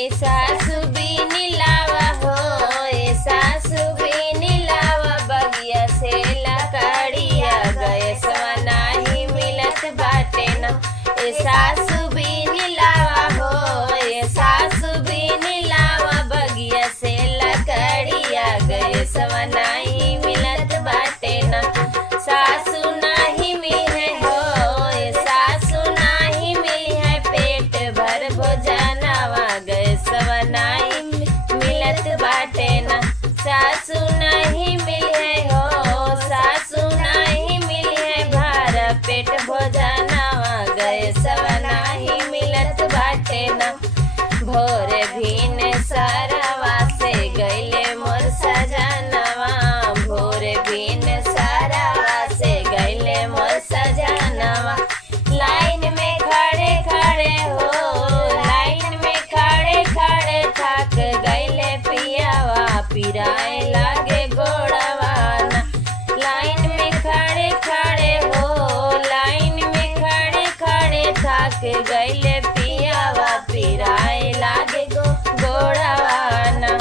ए सासु बीनी लावा हो, ए सासु बीनी लावा बगिया से लकड़िया गैसवा नाही मिलत बाटे न। ए सासु बीनी लावा हो, ए सासु बीनी लावा बगिया से लकड़िया गैसवा नाही मिलत बाटे न। सासु नाही मिले हो, ए सासु नाही मिले पेट भर भोजनवा गैसवा नाही मिलत बाटे न। सासु नहीं मिले हो, सासु नहीं मिले भार पेट भोजनवा गैसवा नाही मिलत बाटे न। भोर भीन सरवा से गईले मोर सजनवा, भोर भीन सरवा से गईले मोर सजनवा। लाइन में खड़े खड़े हो, लाइन में खड़े खड़े थक गईले पियावा पिराए लागे गोड़वा ना। लाइन में खड़े खड़े हो, लाइन में खड़े खड़े थक गईले पियावा पिराए लागे गोड़वा ना।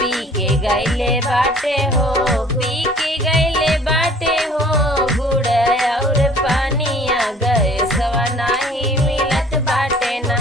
पी के गईले बाटे हो, पी के गईले बाटे हो गुड़ और पानिया गैसवा नाही मिलत बाटे ना।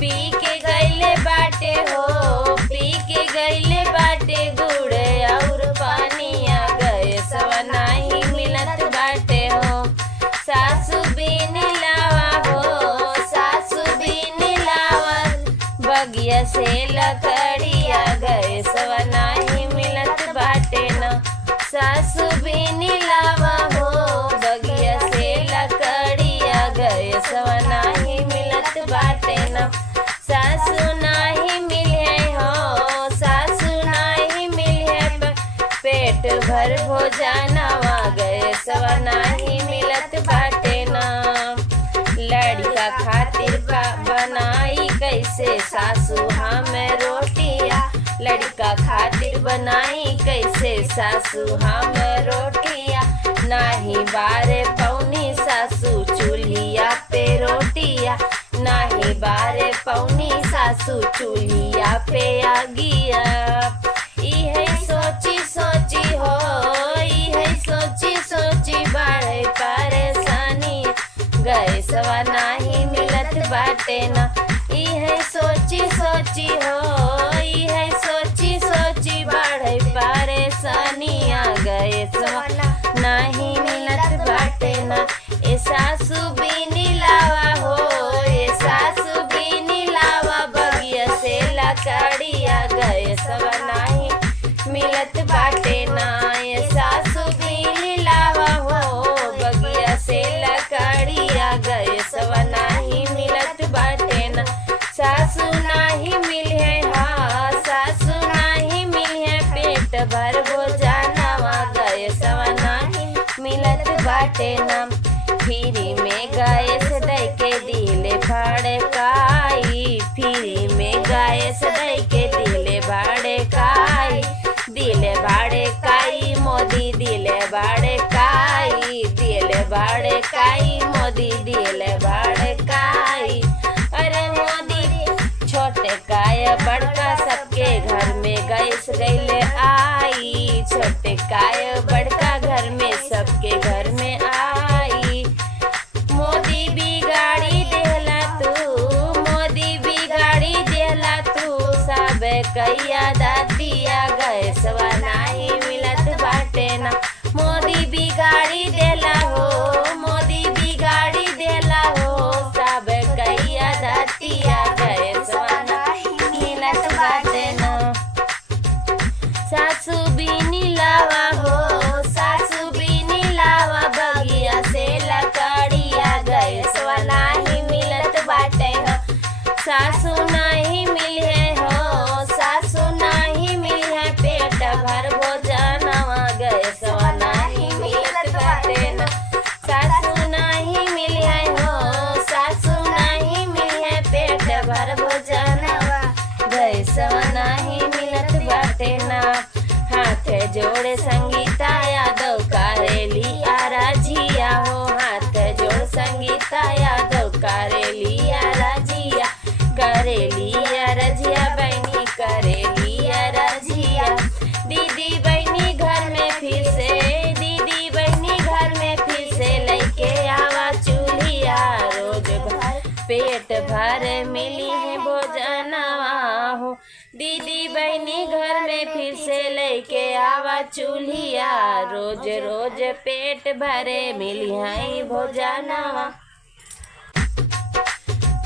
पी के गईले बाटे हो, पी के गईले बाटे गुड़ और पानिया गैसवा नाही मिलत बाटे हो। सासु बीनी लावा हो, सासु बीनी लावा बगिया से लकड़िया गैसवा नाही मिलत बाटे न। सासु बीनी लावा हो, बगिया से लकड़िया गैसवा नाही मिलत बाटे न। सासु नाही मिले हो, सासु नाही मिले पेट भर भोजनवा गैसवा नाही मिलत बाटे न। लड़का खातिर बनाई कैसे सासु हमें रोटिया, लड़का खातिर बनाई कैसे सासु हमें रोटिया। नाही बारे पौनी सासु चूल्हिया पे रोटिया, नाही बारे पौनी सासु चूल्हिया पे आगिया। इहे सोची सोची हो, इहे सोची सोची बाड़े परेशानी गैसवा नाही मिलत बाटे न। इहे सोची सोची हो, इहे सोची सोची बाड़े परेशानिया गैसवा नाही मिलत बाटे न। ए सासु बीनी लावा हो, ए सासु बीनी लावा बगिया से लकड़िया गैसवा नाही मिलत बाटे न। ए सासु बीनी लावा हो, बगिया से लकड़िया गैसवा नाही मिलत बाटे न। सासु नाही मिले, हाँ सासु नहीं मिले पेट भर भोजनवा गैसवा नाही मिलत बाटे न। फ्री में गैस दई के दिले भड़काई, फ्री में गैस दई के दिले भड़काई, दिले भड़काई मोदी दिले भड़काई, दिले भड़काई मोदी दिले भड़काई। अरे मोदी छोटे काय बड़का सबके घर में गैस गईले आई, छोटे काय बड़का घर में सबके घर में आई। मोदी बिगाड़ी देला तू, मोदी बिगाड़ी देला तू सब कैया दातिया गैसवा नाही मिलत बाटे ना। मोदी बिगाड़ी देला हो, मोदी बिगाड़ी देला हो सब कैया दातिया गैसवा नाही मिलत बाटे ना। सासु बीनी लावा हो, सासु बीनी लावा बगिया से लकड़िया गैसवा नाही मिलत बाटे हो। सासु नहीं मिले हो, सासु नहीं मिले पेट भर भोजनवा गैसवा नाही मिलत बाटे न। सासु नहीं मिले हो, सासु नहीं मिले पेट भर भोजनवा गैसवा नाही मिलत बाटे न। हाथ जोड़े संगीता यादव करेली आराजिया हो, हाथ जोड़ संगीता यादव करेली आराजिया, करेली आराजिया। दीदी बहनी घर में फिर से लेके आवा चूल्हिया, रोज रोज पेट भरे मिलिहाई भोजनवा।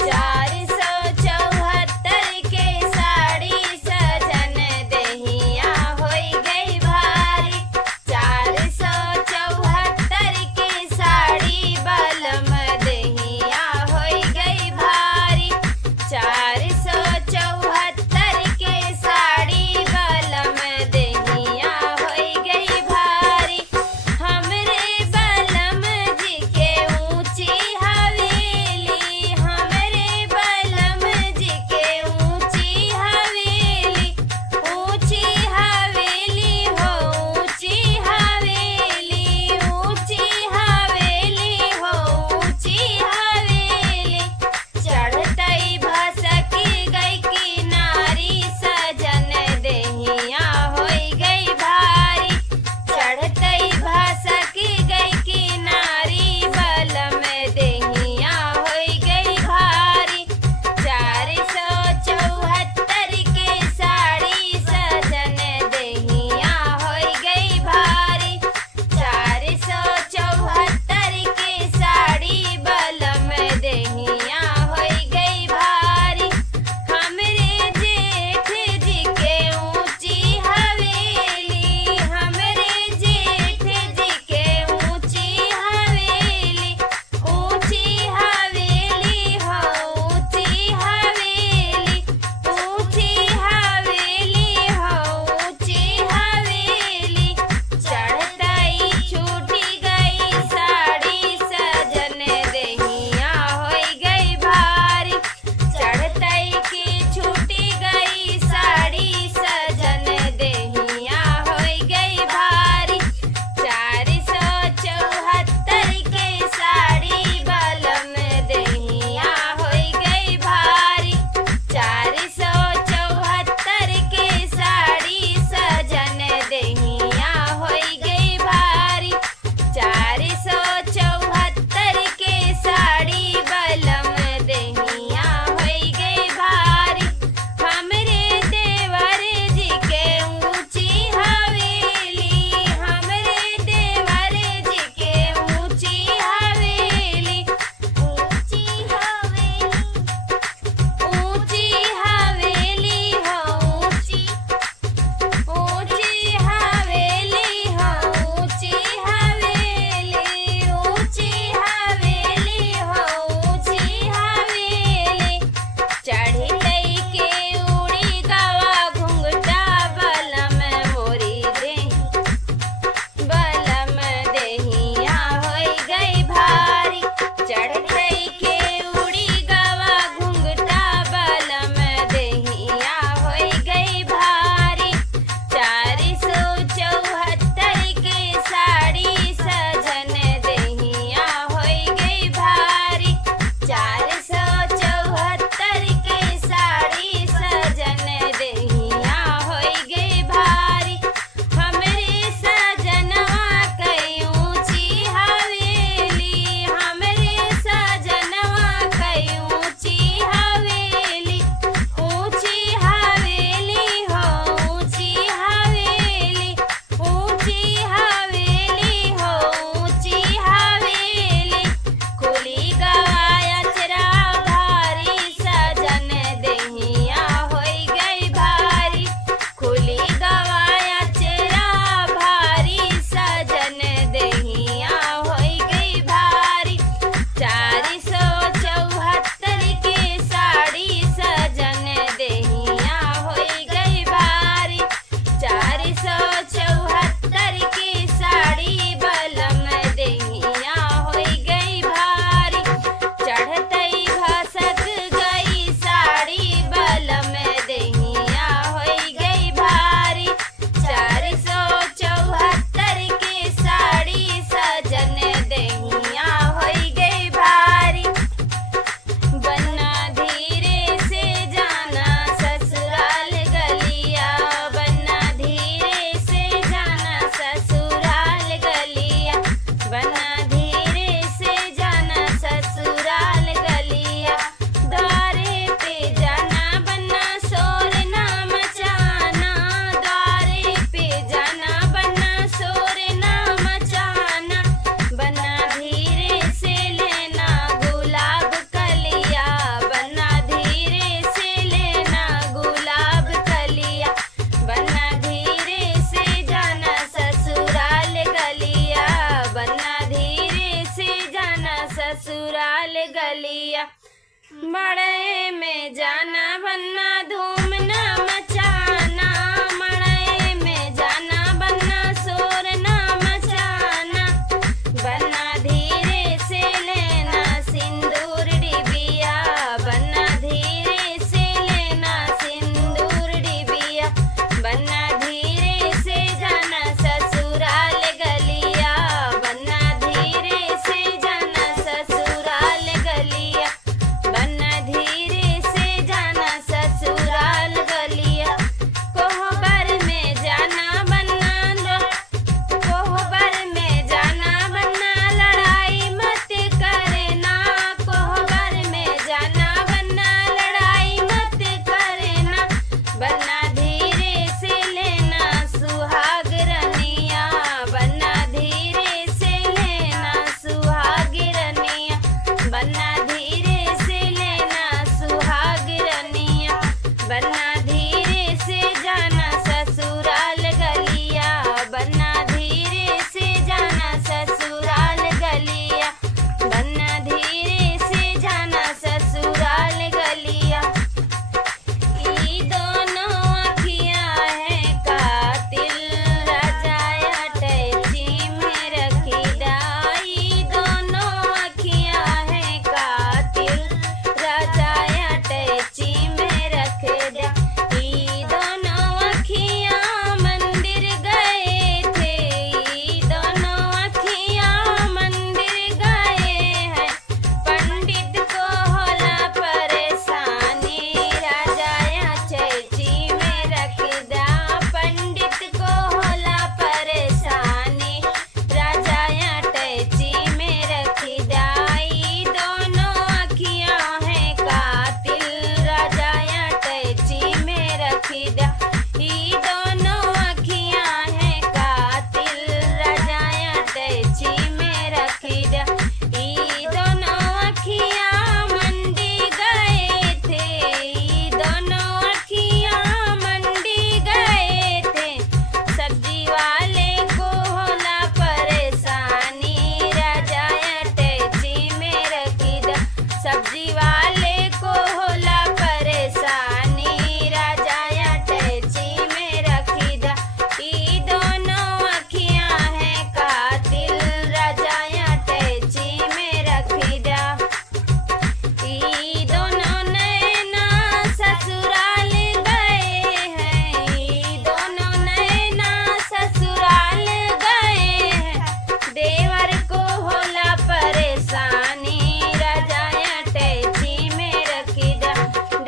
474 के साड़ी सजन देहिया होई गई भारी, 474 के साड़ी बलम देहिया होई गई भारी, 474 के साड़ी बलम देहिया होई गई भारी। हमरे बलम जी के ऊंची मड़ई में जाना बनना धूम ना मचाना, मड़ई में जाना बनना शोर ना मचाना, बनना धीरे से लेना सिंदूर डिबिया, बनना धीरे से लेना सिंदूर डिबिया, बनना धीरे से जाना ससुराल गलिया, बनना धीरे से जाना ससुराल गलिया, बनना धीरे से जाना ससुराल गलिया। कोहबर में जाना बनना, कोहबर में जाना बनना लड़ाई मत करना, कोहबर में जाना बनना लड़ाई मत करना, बनना धीरे से लेना सुहाग रनिया, बनना धीरे से लेना सुहाग रनिया, बनना धीरे से लेना सुहाग रनिया, बनना धीरे से जाना ससुराल गलिया, बनना धीरे से जाना ससुराल गलिया, बनना धीरे से जाना ससुराल गलिया। ई दोनों अखियाँ हैं कातिल, राजा अटैची में रखी डाई, दोनों अखियाँ हैं कातिल, राजा अटैची में रख दा। ई दोनों अखियाँ मंदिर गए थे, ई दोनों अखियाँ मंदिर गए हैं, पंडित को होला परेशानी, राजा अटैची में रख दा, पंडित को होला परेशानी, राजा अटैची में रख दा। ई दोनों अखियाँ हैं कातिल, राजा अटैची में रख दा, ई दोनों अखियाँ हैं कातिल, राजा अटैची में रख दा। ई दोनों अखियाँ मंडी गए थे, ई दोनों अखियाँ मंडी गए थे, सब्जी वाले को होला परेशानी, राजा अटैची में रख दा, सब्जी वाले को होला परेशानी, राजा अटैची में रख दा। ई दोनों अखियाँ हैं कातिल, राजा अटैची में रख दा। ई दोनों नैना ससुराल गए हैं, ई दोनों नैना ससुराल गए हैं, देवर को होला परेशानी, राजा अटैची में रख दा,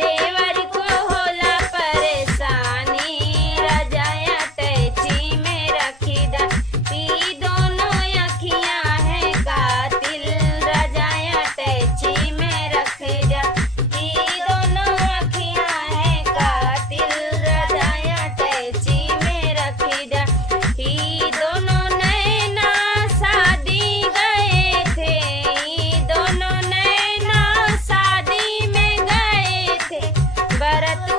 देवर को होला परेशानी, राजा अटैची में रख दा। ई दोनों अखियाँ हैं कातिल, राजा अटैची में रख दा, ई दोनों अखियाँ हैं कातिल, राजा अटैची में रख दा। ई दोनों नैना शादी गए थे, ई दोनों नैना शादी में गए थे, बरत